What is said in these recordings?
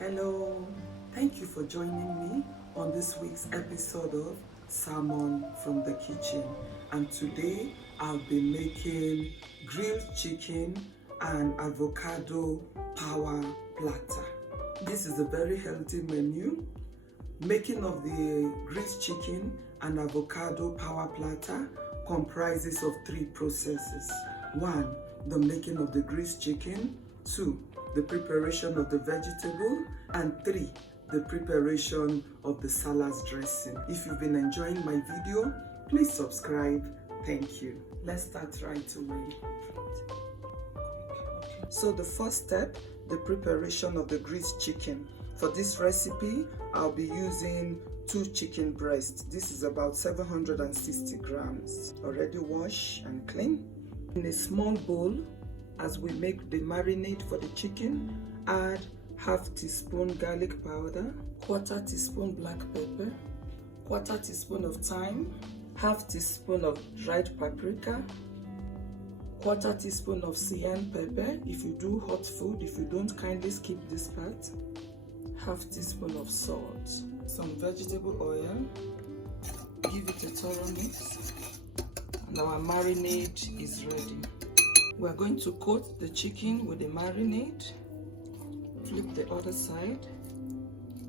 Hello, thank you for joining me on this week's episode of Salmon from the Kitchen. And today I'll be making grilled chicken and avocado power platter. This is a very healthy menu. Making of the grilled chicken and avocado power platter comprises of 3 processes. 1. The making of the grilled chicken. 2. The preparation of the vegetable. And 3. The preparation of the salad dressing. If you've been enjoying my video, please subscribe. Thank you. Let's start right away. So the first step, the preparation of the grilled chicken. For this recipe, I'll be using 2 chicken breasts. This is about 760 grams, already washed and clean. In a small bowl, as we make the marinade for the chicken, add half teaspoon garlic powder, 1/4 teaspoon black pepper, 1/4 teaspoon of thyme, half teaspoon of dried paprika, 1/4 teaspoon of cayenne pepper. If you do hot food, if you don't, kindly skip this part. Half teaspoon of salt, some vegetable oil, give it a thorough mix, and our marinade is ready. We're going to coat the chicken with the marinade. Flip the other side.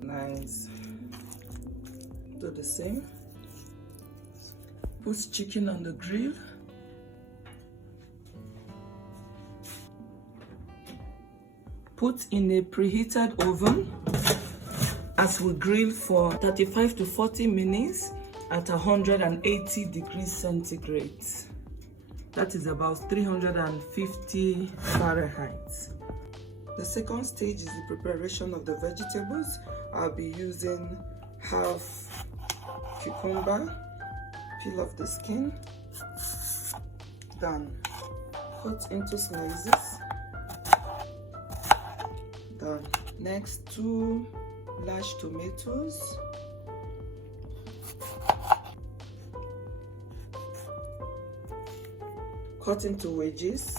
Nice. Do the same. Put chicken on the grill. Put in a preheated oven as we grill for 35 to 40 minutes at 180 degrees centigrade. That is about 350 Fahrenheit. The second stage is the preparation of the vegetables. I'll be using half cucumber, peel off the skin, done. Cut into slices, done. Next, 2 large tomatoes, cut into wedges,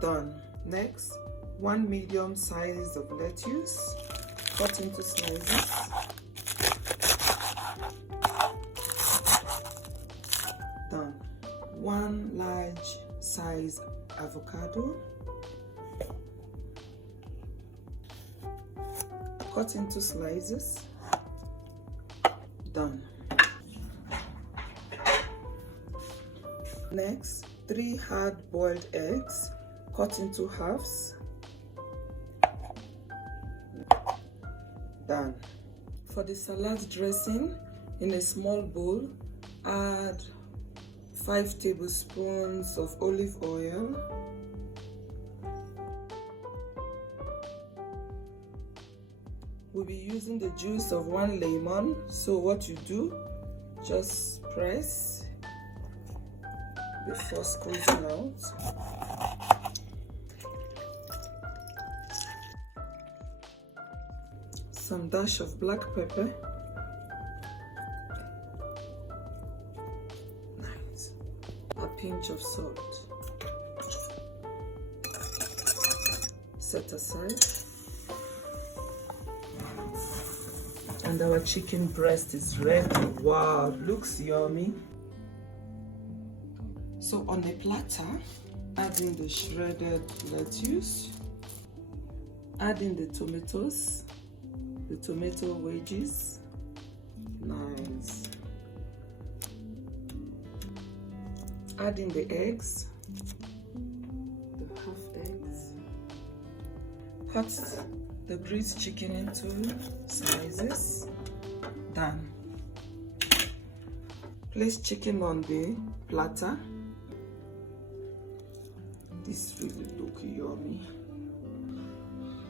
done. Next, 1 medium size of lettuce, cut into slices, done. 1 large size avocado, cut into slices, done. Next, 3 hard-boiled eggs, cut into halves, done. For the salad dressing, in a small bowl, add 5 tablespoons of olive oil, we'll be using the juice of 1 lemon. So what you do, just press before squeezing out. Some dash of black pepper. Nice. A pinch of salt. Set aside. And our chicken breast is ready. Wow, looks yummy. So on the platter, add in the shredded lettuce, add in the tomatoes, the tomato wedges, nice. Add in the eggs, the half eggs. Cut the grilled chicken into slices, done. Place chicken on the platter. This really look yummy.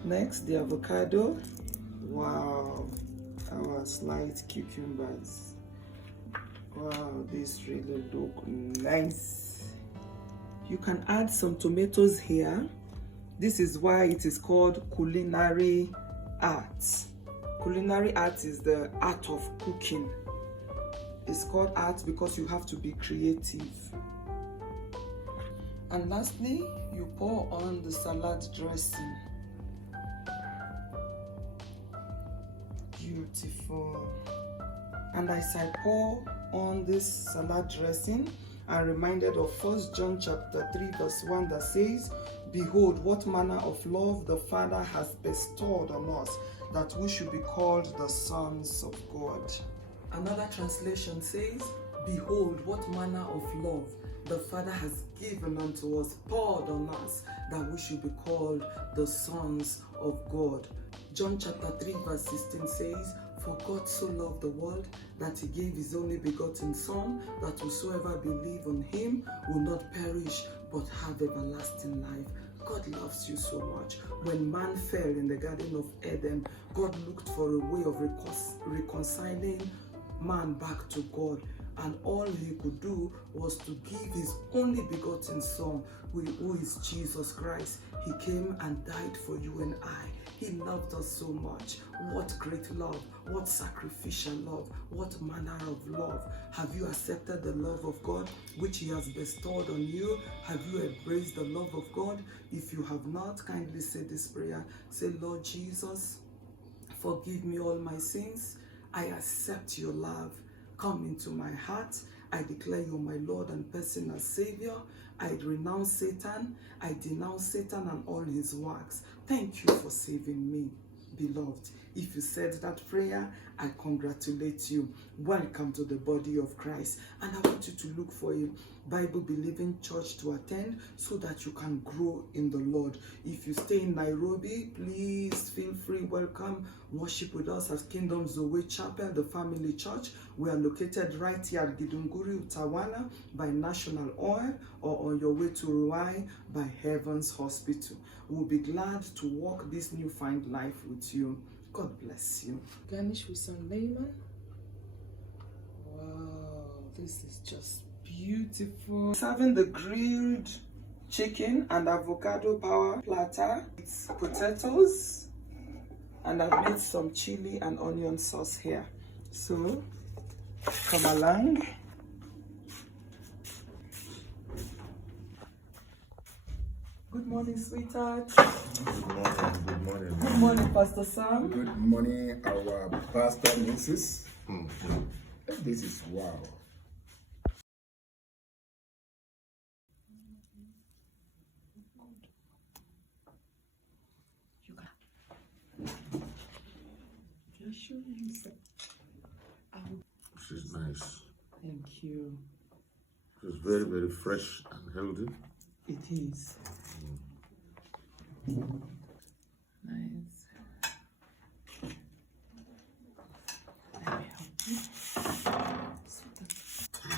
Next, the avocado. Wow, our sliced cucumbers. Wow, this really look nice. You can add some tomatoes here. This is why it is called culinary art. Culinary art is the art of cooking. It's called art because you have to be creative. And lastly, you pour on the salad dressing. Beautiful. And as I pour on this salad dressing, I'm reminded of 1 John chapter 3 verse 1 that says, "Behold, what manner of love the Father has bestowed on us, that we should be called the sons of God." Another translation says, "Behold, what manner of love the Father has given unto us, poured on us, that we should be called the sons of God." John chapter 3 verse 16 says, "For God so loved the world that he gave his only begotten Son, that whosoever believe on him will not perish but have everlasting life." God loves you so much. When man fell in the Garden of Eden, God looked for a way of reconciling man back to God. And all he could do was to give his only begotten Son, who is Jesus Christ. He came and died for you and I. He loved us so much. What great love, what sacrificial love, what manner of love. Have you accepted the love of God which he has bestowed on you? Have you embraced the love of God? If you have not, kindly say this prayer. Say, "Lord Jesus, forgive me all my sins. I accept your love. Come into my heart. I declare you my Lord and personal Savior. I renounce Satan. I denounce Satan and all his works. Thank you for saving me." Beloved, if you said that prayer, I congratulate you. Welcome to the body of Christ. And I want you to look for a Bible-believing church to attend so that you can grow in the Lord. If you stay in Nairobi, please feel free, welcome, worship with us at Kingdom Zoe Chapel, the family church. We are located right here at Gidunguri, Utawana by National Oil, or on your way to Ruai by Heaven's Hospital. We'll be glad to walk this new find life with you. God bless you. Garnish with some lemon. Wow, this is just beautiful. Serving the grilled chicken and avocado power platter. It's potatoes, and I've made some chili and onion sauce here. So come along. Good morning, sweetheart. Good morning. Good morning. Good morning, Pastor Sam. Good morning, our pastor, Mrs. This is wow. This is nice. Thank you. It's very, very fresh and healthy. It is. Nice. Let me help you.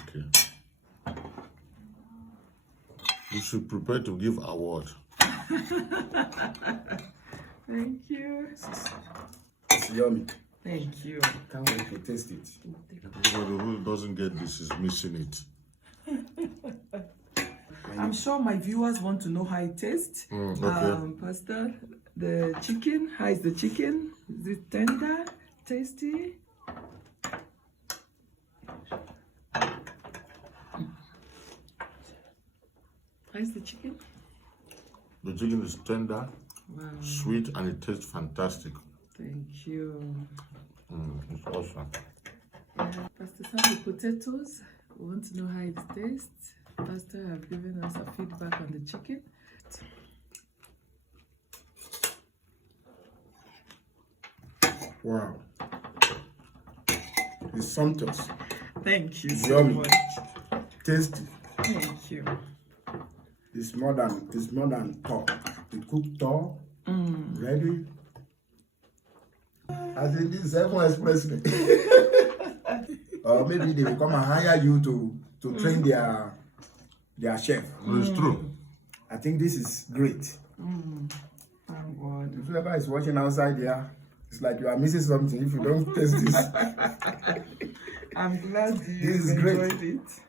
Okay. You should prepare to give award. Thank you. It's yummy. Thank you. Can't wait to taste it. Everybody who doesn't get this is missing it. I'm sure my viewers want to know how it tastes. Okay. Pastor, the chicken, how is the chicken? Is it tender, tasty? How is the chicken? The chicken is tender, Wow. sweet, and it tastes fantastic. Thank you. It's awesome. Pastor Sam, the potatoes, we want to know how it tastes. Pastor have given us a feedback on the chicken. Wow. It's sumptuous. Thank you so Yummy. much. Tasty. Thank you. It's more than tall. It cooked tall. Ready. I think this is everyone expressing or maybe they will come and hire you to train their chef. It's true. I think this is great. Thank God. If whoever is watching outside there, it's like you are missing something if you don't taste this. I'm glad you This is great. enjoyed it.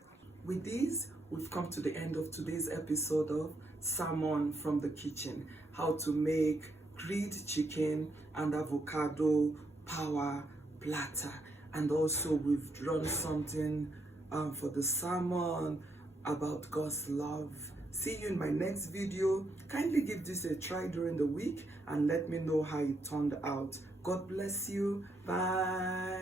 With this, we've come to the end of today's episode of Salmon from the Kitchen. How to make grilled chicken and avocado power platter. And also we've drawn something for the salmon about God's love, See you in my next video. Kindly give this a try during the week and let me know how it turned out. God bless you. Bye.